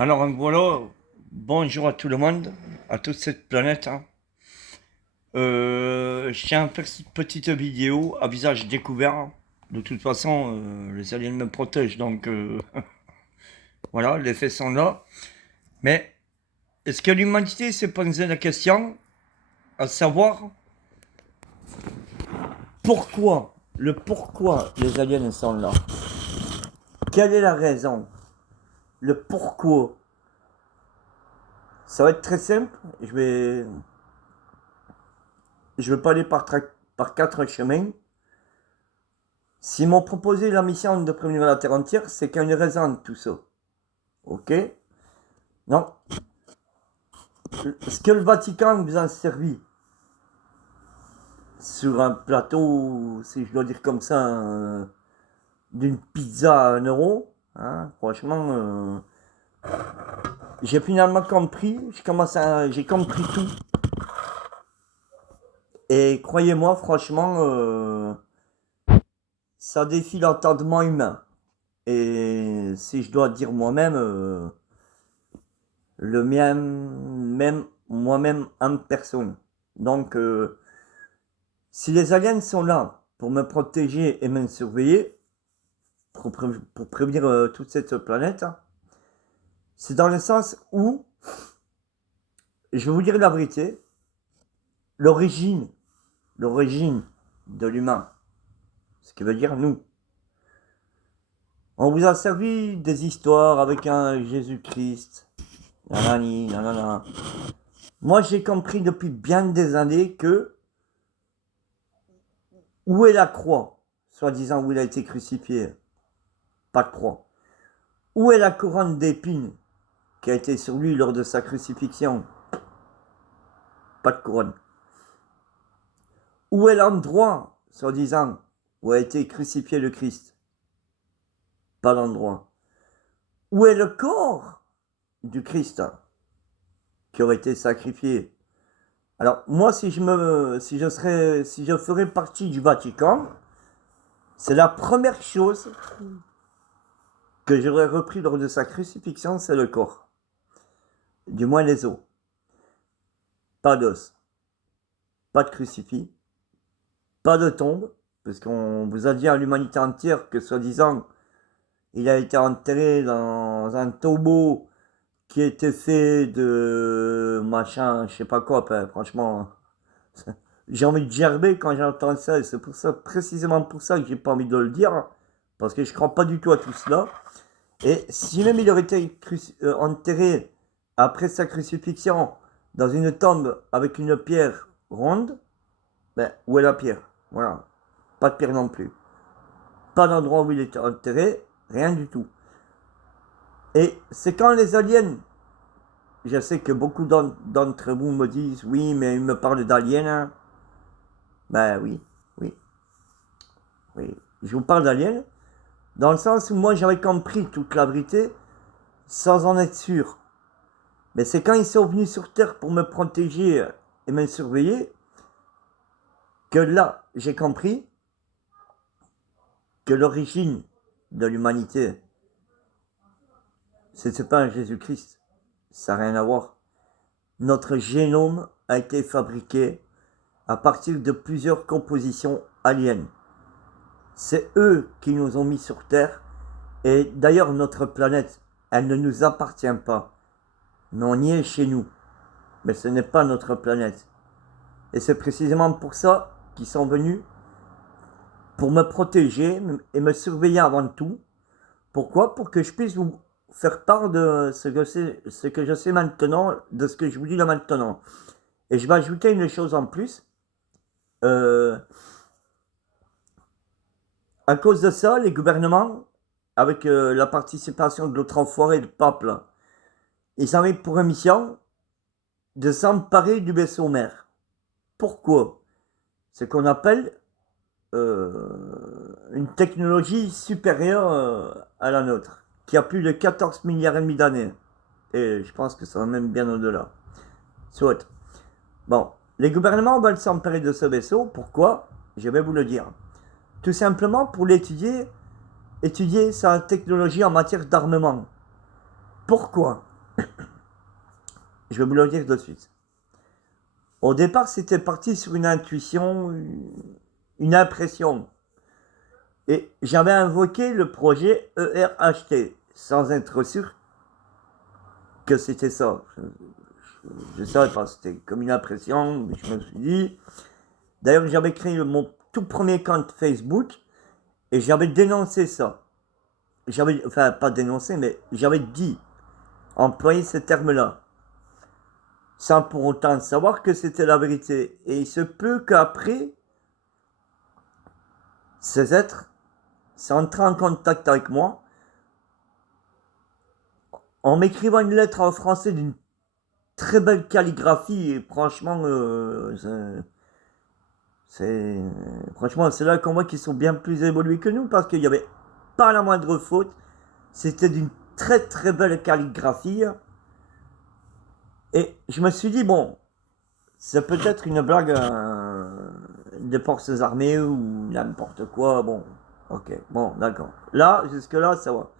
Alors voilà, bonjour à tout le monde, à toute cette planète, hein. Je tiens à faire cette petite vidéo à visage découvert. De toute façon, les aliens me protègent, donc voilà, les faits sont là. Mais est-ce que l'humanité s'est posé la question, à savoir pourquoi les aliens sont là? Quelle est la raison? Le pourquoi? Ça va être très simple. Je vais pas aller par quatre chemins. S'ils m'ont proposé la mission de prévenir la Terre entière, c'est qu'il y a une raison de tout ça. Ok? Non. Ce que le Vatican vous a servi sur un plateau, si je dois dire comme ça, d'une pizza à 1 euro, hein, franchement, j'ai finalement compris, j'ai compris tout. Et croyez-moi, franchement, ça défie l'entendement humain. Et si je dois dire moi-même, le mien, même moi-même en personne. Donc, si les aliens sont là pour me protéger et me surveiller, pour prévenir toute cette planète, c'est dans le sens où, je vais vous dire la vérité, l'origine, l'origine de l'humain, ce qui veut dire nous. On vous a servi des histoires avec un Jésus-Christ, nanani, nanana. Moi, j'ai compris depuis bien des années que où est la croix, soi-disant où il a été crucifié, pas de croix. Où est la couronne d'épines qui a été sur lui lors de sa crucifixion? Pas de couronne. Où est l'endroit, soi-disant, où a été crucifié le Christ? Pas d'endroit. Où est le corps du Christ qui aurait été sacrifié? Alors, moi, si je ferais partie du Vatican, c'est la première chose que j'aurais repris lors de sa crucifixion, c'est le corps. Du moins les os. Pas d'os. Pas de crucifix. Pas de tombe. Parce qu'on vous a dit à l'humanité entière que, soi-disant, il a été enterré dans un tombeau qui était fait de machin, je sais pas quoi. Franchement, j'ai envie de gerber quand j'entends ça. Et c'est pour ça, précisément pour ça que j'ai pas envie de le dire. Parce que je crois pas du tout à tout cela. Et si même il aurait été enterré après sa crucifixion dans une tombe avec une pierre ronde, ben, où est la pierre? Voilà. Pas de pierre non plus. Pas d'endroit où il était enterré, rien du tout. Et c'est quand les aliens, je sais que beaucoup d'entre vous me disent, oui, mais ils me parlent d'aliens, hein. Ben oui, oui, oui. Je vous parle d'aliens, dans le sens où moi j'avais compris toute la vérité sans en être sûr. Mais c'est quand ils sont venus sur Terre pour me protéger et me surveiller que là, j'ai compris que l'origine de l'humanité, c'est pas un Jésus-Christ. Ça n'a rien à voir. Notre génome a été fabriqué à partir de plusieurs compositions aliens. C'est eux qui nous ont mis sur Terre. Et d'ailleurs, notre planète, elle ne nous appartient pas. Mais on y est chez nous. Mais ce n'est pas notre planète. Et c'est précisément pour ça qu'ils sont venus, pour me protéger et me surveiller avant tout. Pourquoi? Pour que je puisse vous faire part de ce que je sais maintenant, de ce que je vous dis là maintenant. Et je vais ajouter une chose en plus. À cause de ça, les gouvernements, avec la participation de l'autre enfoiré, le pape, là, ils avaient pour mission de s'emparer du vaisseau mère. Pourquoi? Ce qu'on appelle une technologie supérieure à la nôtre, qui a plus de 14 milliards et demi d'années. Et je pense que ça va même bien au-delà. Soit. Bon, les gouvernements veulent s'emparer de ce vaisseau. Pourquoi? Je vais vous le dire. Tout simplement pour l'étudier, étudier sa technologie en matière d'armement. Pourquoi? Je vais vous le dire de suite. Au départ, c'était parti sur une intuition, une impression. Et j'avais invoqué le projet ERHT, sans être sûr que c'était ça. Je ne savais pas, c'était comme une impression, mais je me suis dit. D'ailleurs, j'avais créé mon tout premier compte Facebook et j'avais dénoncé ça. Enfin, pas dénoncé, mais j'avais dit, employé ce terme-là, sans pour autant savoir que c'était la vérité. Et il se peut qu'après, ces êtres s'entrent en contact avec moi en m'écrivant une lettre en français d'une très belle calligraphie. Et franchement, franchement, c'est là qu'on voit qu'ils sont bien plus évolués que nous parce qu'il n'y avait pas la moindre faute. C'était d'une très très belle calligraphie. Et je me suis dit, bon, c'est peut-être une blague des forces armées ou n'importe quoi. Bon, ok, bon, d'accord. Là, jusque-là, ça va.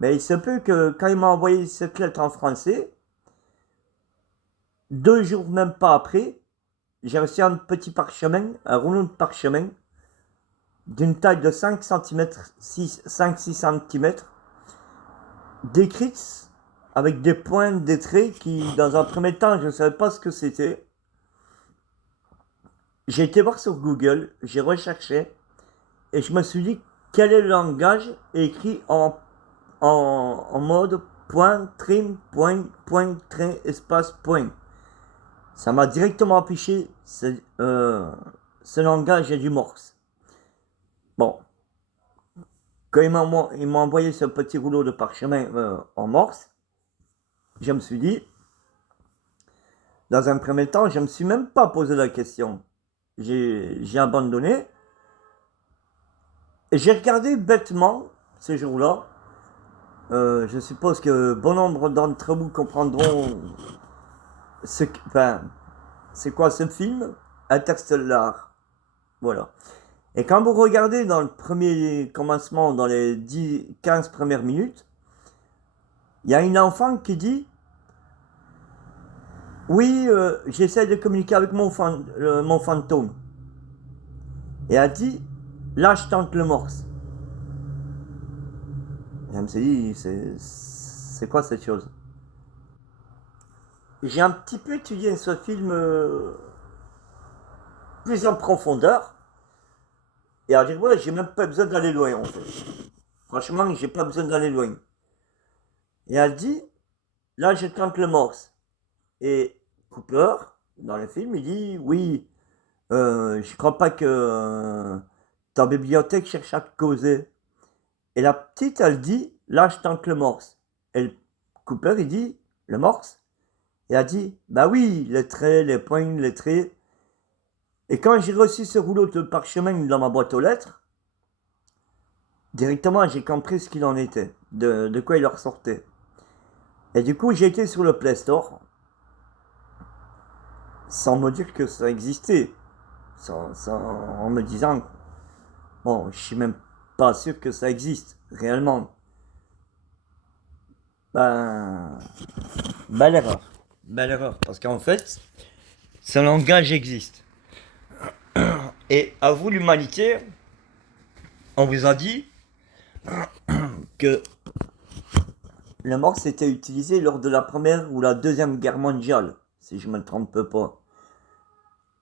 Mais il se peut que quand il m'a envoyé cette lettre en français, 2 jours même pas après, j'ai reçu un petit parchemin, un rouleau de parchemin, d'une taille de 5 cm, 5-6 cm, décrite avec des points, des traits qui, dans un premier temps, je ne savais pas ce que c'était. J'ai été voir sur Google, j'ai recherché, et je me suis dit, quel est le langage écrit en mode point, trim, point, point, trait, espace, point. Ça m'a directement affiché ce langage du morse. Bon, quand il m'a envoyé ce petit rouleau de parchemin en morse, je me suis dit, dans un premier temps, je ne me suis même pas posé la question. J'ai abandonné. Et j'ai regardé bêtement, ce jour-là, je suppose que bon nombre d'entre vous comprendront c'est quoi ce film? Interstellar. Voilà. Et quand vous regardez dans le premier commencement, dans les 15 premières minutes, il y a une enfant qui dit oui, j'essaie de communiquer avec mon fantôme. Et elle dit là, je tente le morse. Et elle me s'est dit c'est quoi cette chose? J'ai un petit peu étudié ce film plus en profondeur. Et à dire, ouais, j'ai même pas besoin d'aller loin en fait. Franchement, j'ai pas besoin d'aller loin. Et elle dit, là je tente le morse. Et Cooper, dans le film, il dit, oui, je crois pas que ta bibliothèque cherche à te causer. Et la petite, elle dit, là je tente le morse. Et Cooper, il dit, le morse. Et elle dit, bah oui, les traits, les points, les traits. Et quand j'ai reçu ce rouleau de parchemin dans ma boîte aux lettres, directement j'ai compris ce qu'il en était, de quoi il en ressortait. Et du coup, j'ai été sur le Play Store, sans me dire que ça existait, en me disant, bon, je suis même pas sûr que ça existe, réellement. Belle erreur, parce qu'en fait, ce langage existe. Et à vous, l'humanité, on vous a dit que le morse était utilisé lors de la première ou la deuxième guerre mondiale, si je ne me trompe pas.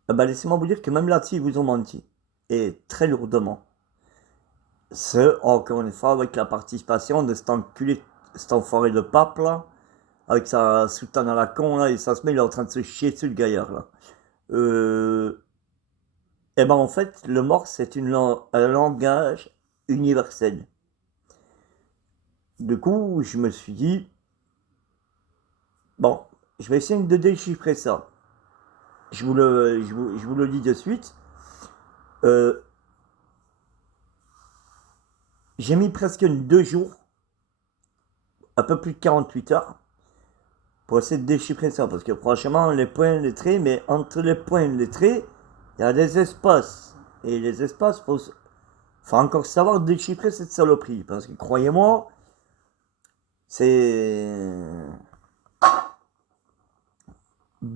Laissez-moi vous dire que même là-dessus, ils vous ont menti. Et très lourdement. Encore une fois, avec la participation de cet enfoiré de pape, là, avec sa soutane à la con, là, et ça se met, il est en train de se chier dessus, le gaillard, là. Et ben, en fait, le morse, c'est un langage universel. Du coup, je me suis dit, bon, je vais essayer de déchiffrer ça. Je vous le dis de suite. J'ai mis presque 2 jours, un peu plus de 48 heures, pour essayer de déchiffrer ça. Parce que franchement, les points, les traits, mais entre les points et les traits, il y a des espaces. Et les espaces, faut encore savoir déchiffrer cette saloperie. Parce que croyez-moi, c'est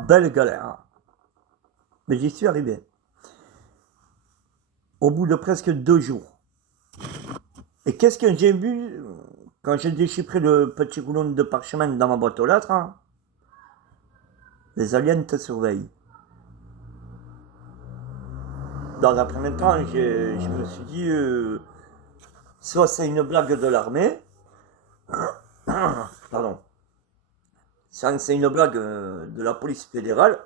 belle galère. Mais j'y suis arrivé. Au bout de presque 2 jours. Et qu'est-ce que j'ai vu quand j'ai déchiffré le petit rouleau de parchemin dans ma boîte aux lettres? Les aliens te surveillent. Dans un premier temps, je me suis dit, soit c'est une blague de l'armée, pardon, soit c'est une blague de la police fédérale,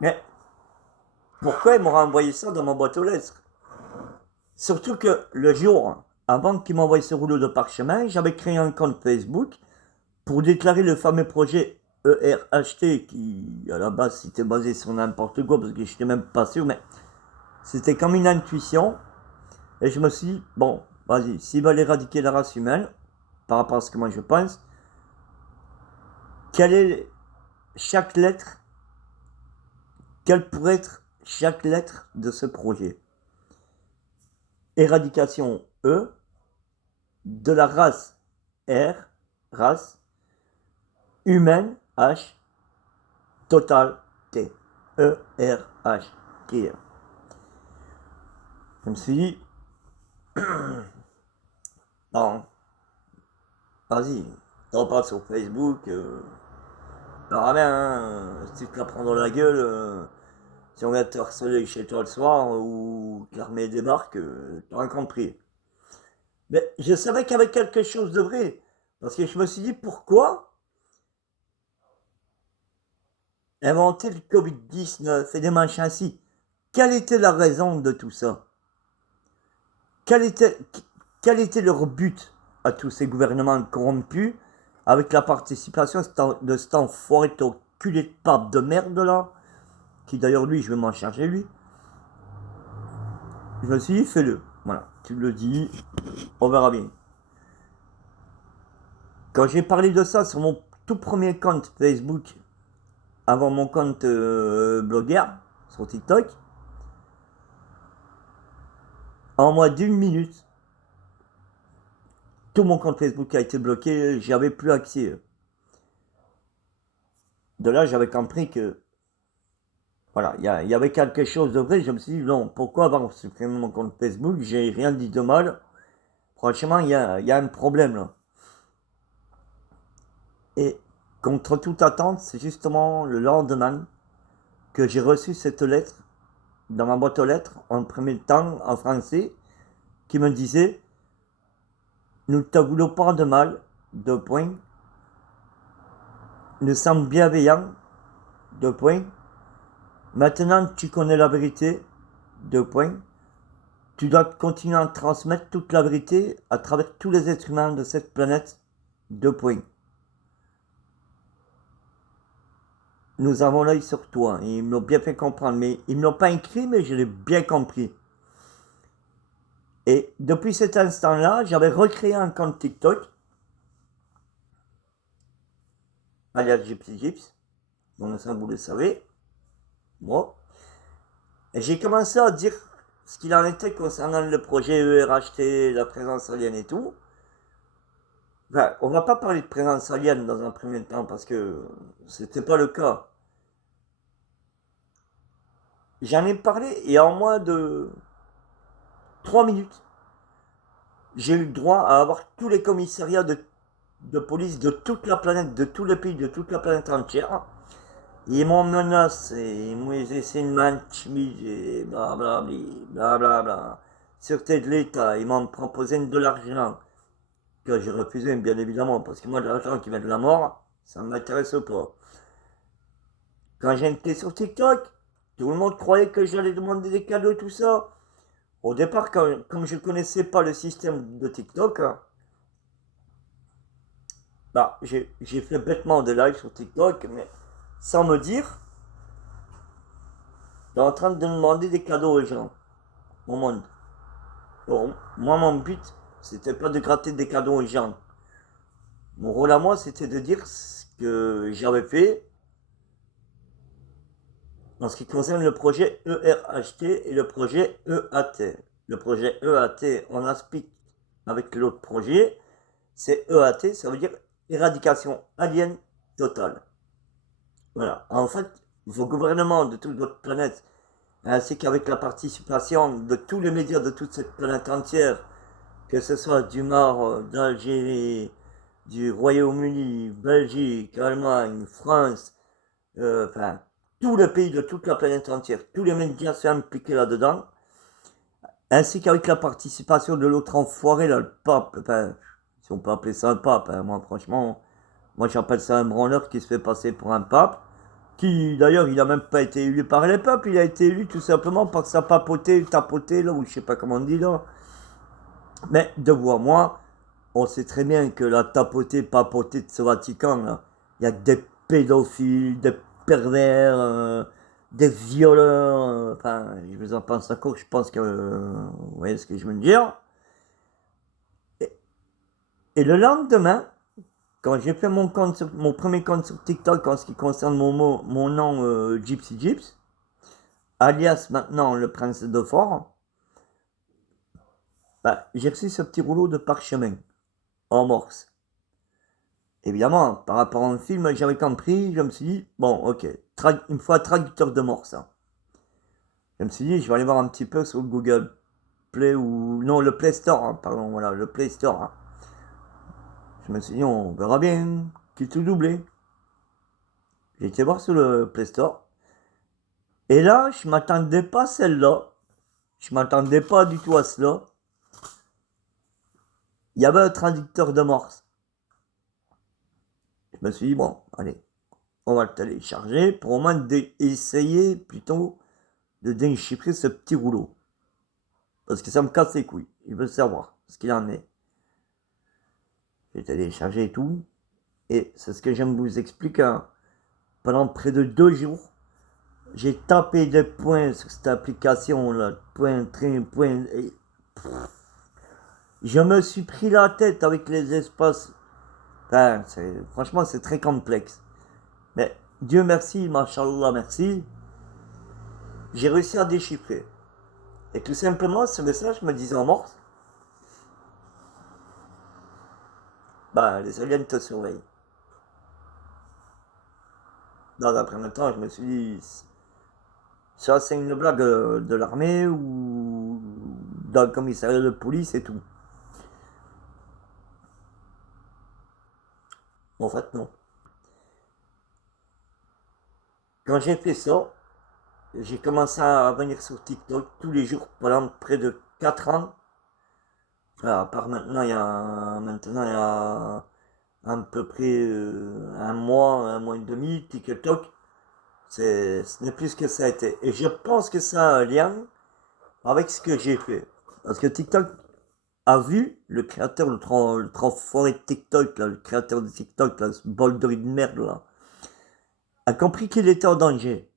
mais pourquoi ils m'auraient envoyé ça dans ma boîte aux lettres? Surtout que le jour avant qu'ils m'envoient ce rouleau de parchemin, j'avais créé un compte Facebook pour déclarer le fameux projet ERHT qui, à la base, c'était basé sur n'importe quoi parce que je n'étais même pas sûr, mais c'était comme une intuition. Et je me suis dit, bon, vas-y, s'ils veulent éradiquer la race humaine, par rapport à ce que moi je pense, quelle est chaque lettre, quelle pourrait être chaque lettre de ce projet? Éradication E, de la race R, race, humaine H, total T, E-R-H, T. Je me suis dit, bon, vas-y, t'en parles sur Facebook, alors rien, si tu te la prends dans la gueule, si on vient te harceler chez toi le soir ou que l'armée débarque, t'auras compris. Mais je savais qu'il y avait quelque chose de vrai, parce que je me suis dit, pourquoi inventer le Covid-19 et des machins ainsi? Quelle était la raison de tout ça? Quel était leur but à tous ces gouvernements corrompus avec la participation de cet enfoiré de culé de pape de merde là, qui d'ailleurs lui, je vais m'en charger lui. Je me suis dit, fais-le. Voilà, tu le dis, on verra bien. Quand j'ai parlé de ça sur mon tout premier compte Facebook, avant mon compte blogueur sur TikTok, en moins d'1 minute, tout mon compte Facebook a été bloqué, j'y avais plus accès. De là, j'avais compris que voilà, il y avait quelque chose de vrai. Je me suis dit, non, pourquoi avoir supprimé mon compte Facebook? J'ai rien dit de mal. Franchement, il y a un problème là. Et contre toute attente, c'est justement le lendemain que j'ai reçu cette lettre dans ma boîte aux lettres, en premier temps en français, qui me disait, nous ne te voulons pas de mal, 2 points. Nous sommes bienveillants, 2 points. Maintenant, tu connais la vérité, 2 points. Tu dois continuer à transmettre toute la vérité à travers tous les êtres humains de cette planète, 2 points. Nous avons l'œil sur toi. Et ils me l'ont bien fait comprendre. Mais ils ne me l'ont pas écrit, mais je l'ai bien compris. Et depuis cet instant-là, j'avais recréé un compte TikTok, alias Gypsy Gyps, donc ça vous le savez, moi. Et j'ai commencé à dire ce qu'il en était concernant le projet ERHT, la présence alien et tout. Enfin, on va pas parler de présence alien dans un premier temps parce que c'était pas le cas. J'en ai parlé et en moins de 3 minutes, j'ai eu le droit à avoir tous les commissariats de police de toute la planète, de tous les pays, de toute la planète entière. Ils m'ont menacé, ils m'ont essayé de m'intimider, blablabla, blablabla. Sûreté de l'État, ils m'ont proposé de l'argent, que j'ai refusé bien évidemment, parce que moi de l'argent qui vient de la mort, ça ne m'intéresse pas. Quand j'étais sur TikTok, tout le monde croyait que j'allais demander des cadeaux et tout ça. Au départ, comme je connaissais pas le système de TikTok, bah, j'ai fait bêtement des lives sur TikTok, mais sans me dire, t'es en train de demander des cadeaux aux gens, au monde. Bon, moi, mon but, c'était pas de gratter des cadeaux aux gens. Mon rôle à moi, c'était de dire ce que j'avais fait en ce qui concerne le projet ERHT et le projet EAT. Le projet EAT, on explique avec l'autre projet, c'est EAT, ça veut dire éradication alien totale. Voilà. En fait, vos gouvernements de toute votre planète, ainsi qu'avec la participation de tous les médias de toute cette planète entière, que ce soit du Maroc, d'Algérie, du Royaume-Uni, Belgique, Allemagne, France, enfin, tous les pays de toute la planète entière, tous les médias sont impliqués là-dedans, ainsi qu'avec la participation de l'autre enfoiré, là, le pape, enfin, si on peut appeler ça un pape, hein, moi franchement, moi j'appelle ça un branleur qui se fait passer pour un pape, qui d'ailleurs il n'a même pas été élu par les peuples, il a été élu tout simplement par sa papauté, tapoté, là, ou je sais pas comment on dit là. Mais de vous à moi, on sait très bien que la tapotée, papotée de ce Vatican, là, il y a des pédophiles, des pervers, des violeurs, enfin, je vous en pense encore, je pense que vous voyez ce que je veux dire. Et, et le lendemain, quand j'ai fait mon premier compte sur TikTok en ce qui concerne mon nom Gypsy Gyps, alias maintenant le prince de Fort, bah, j'ai reçu ce petit rouleau de parchemin en morse. Évidemment, par rapport à un film, j'avais compris, je me suis dit, bon, ok, une fois traducteur de morse. Hein. Je me suis dit, je vais aller voir un petit peu sur le Google Play ou. Non, le Play Store, hein, pardon, voilà, le Play Store. Hein. Je me suis dit, on verra bien, qui tout doublé. J'ai été voir sur le Play Store. Et là, je m'attendais pas à celle-là. Je m'attendais pas du tout à cela. Il y avait un traducteur de morse. Je me suis dit, bon, allez, on va le télécharger pour au moins essayer plutôt de déchiffrer ce petit rouleau. Parce que ça me casse les couilles. Je veux savoir ce qu'il en est. J'ai téléchargé et tout. Et c'est ce que j'aime vous expliquer. Hein. Pendant près de 2 jours, j'ai tapé des points sur cette application là. Point, train, point. Et je me suis pris la tête avec les espaces. Enfin, franchement, c'est très complexe. Mais Dieu merci, machallah merci. J'ai réussi à déchiffrer. Et tout simplement, ce message me disait en morse, bah, les aliens te surveillent. Dans un premier temps, je me suis dit, ça c'est une blague de l'armée ou dans le commissariat de police et tout. En fait, non. Quand j'ai fait ça, j'ai commencé à venir sur TikTok tous les jours pendant près de 4 ans. À part maintenant, il y a à peu près un mois et demi, TikTok, ce n'est plus ce que ça a été. Et je pense que ça a un lien avec ce que j'ai fait. Parce que TikTok a vu le créateur, le transformé de TikTok, là, le créateur de TikTok, là, ce bol de merde, là, a compris qu'il était en danger.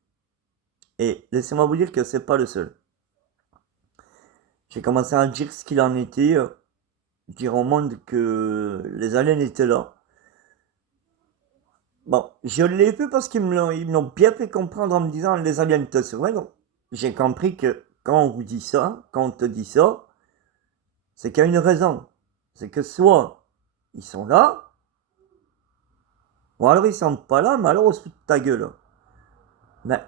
Et laissez-moi vous dire que c'est pas le seul. J'ai commencé à dire ce qu'il en était, dire au monde que les aliens étaient là. Bon, je l'ai fait parce qu'ils me l'ont bien fait comprendre en me disant les aliens te surveillent. Donc, j'ai compris que quand on vous dit ça, quand on te dit ça, c'est qu'il y a une raison. C'est que soit ils sont là, ou alors ils sont pas là, mais alors on se fout de ta gueule. Mais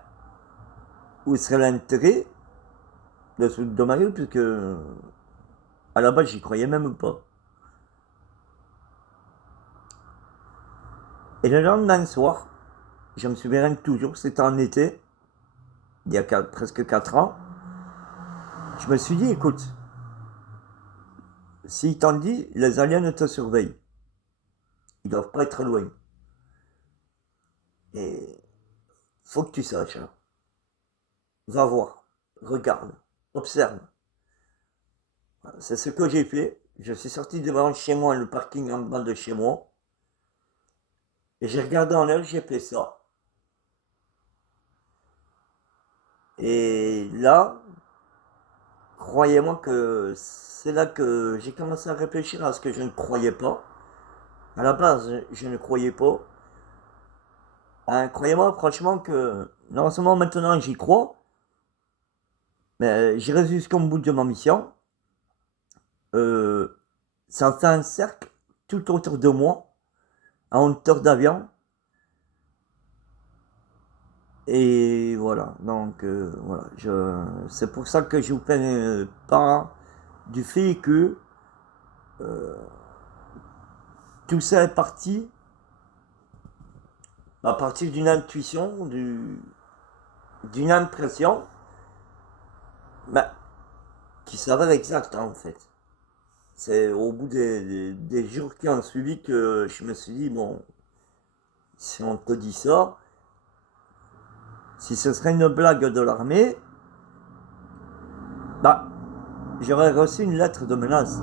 où serait l'intérêt de se foutre de ma gueule, puisque à la base j'y croyais même pas. Et le lendemain soir, je me souviens toujours, c'était en été, il y a presque 4 ans, je me suis dit, écoute, s'ils t'ont dit, les aliens te surveillent, ils doivent pas être loin. Et faut que tu saches, hein. Va voir, regarde, observe. C'est ce que j'ai fait. Je suis sorti devant chez moi, le parking en bas de chez moi, et j'ai regardé en l'air, j'ai fait ça. Et là, croyez-moi que c'est là que j'ai commencé à réfléchir à ce que je ne croyais pas. À la base, je ne croyais pas. Hein, croyez-moi franchement que non seulement maintenant j'y crois, mais j'irai jusqu'au bout de ma mission. Euh, Ça fait un cercle tout autour de moi, à hauteur d'avion. Et voilà, donc voilà, c'est pour ça que je vous plains pas du fait que tout ça est parti à partir d'une intuition, d'une impression, bah, qui s'avère exacte en fait. C'est au bout des jours qui ont suivi que je me suis dit, bon, si on te dit ça, si ce serait une blague de l'armée, bah, j'aurais reçu une lettre de menace.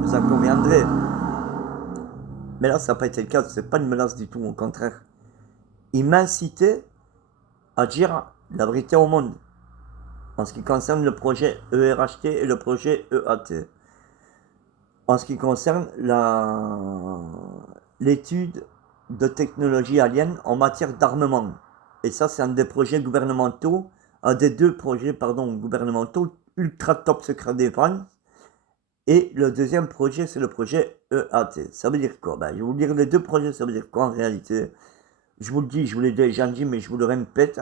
Vous en conviendrez. Mais là, ça n'a pas été le cas, c'est pas une menace du tout, au contraire. Il m'incitait à dire la vérité au monde en ce qui concerne le projet ERHT et le projet EAT. En ce qui concerne l'étude de technologie alien en matière d'armement. Et ça, c'est un des projets gouvernementaux, un des deux projets, pardon, gouvernementaux ultra top secret défense. Et le deuxième projet, c'est le projet EAT. Ça veut dire quoi? Ben, je vais vous dire les deux projets, ça veut dire quoi en réalité? Je vous le dis, je vous l'ai déjà dit, mais je vous le répète.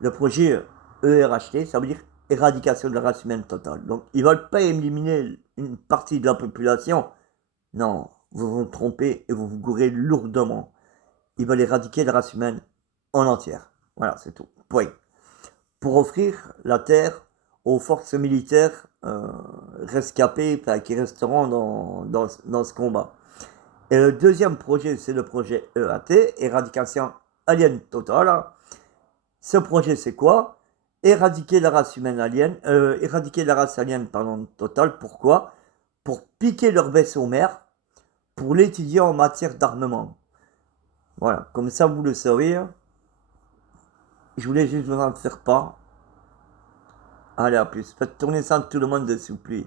Le projet ERHT, ça veut dire éradication de la race humaine totale. Donc, ils ne veulent pas éliminer une partie de la population. Non, vous vous trompez et vous vous gourrez lourdement. Ils veulent éradiquer la race humaine en entière. Voilà, c'est tout. Point. Pour offrir la terre aux forces militaires rescapées, qui resteront dans ce combat. Et le deuxième projet, c'est le projet EAT, éradication alien totale. Ce projet, c'est quoi? Éradiquer la race humaine alien, éradiquer la race alien, pardon, totale. Pourquoi? Pour piquer leur vaisseau mère, pour l'étudier en matière d'armement. Voilà, comme ça vous le saurez. Je voulais juste vous en faire part. Allez, à plus. Faites tourner ça tout le monde, s'il vous plaît.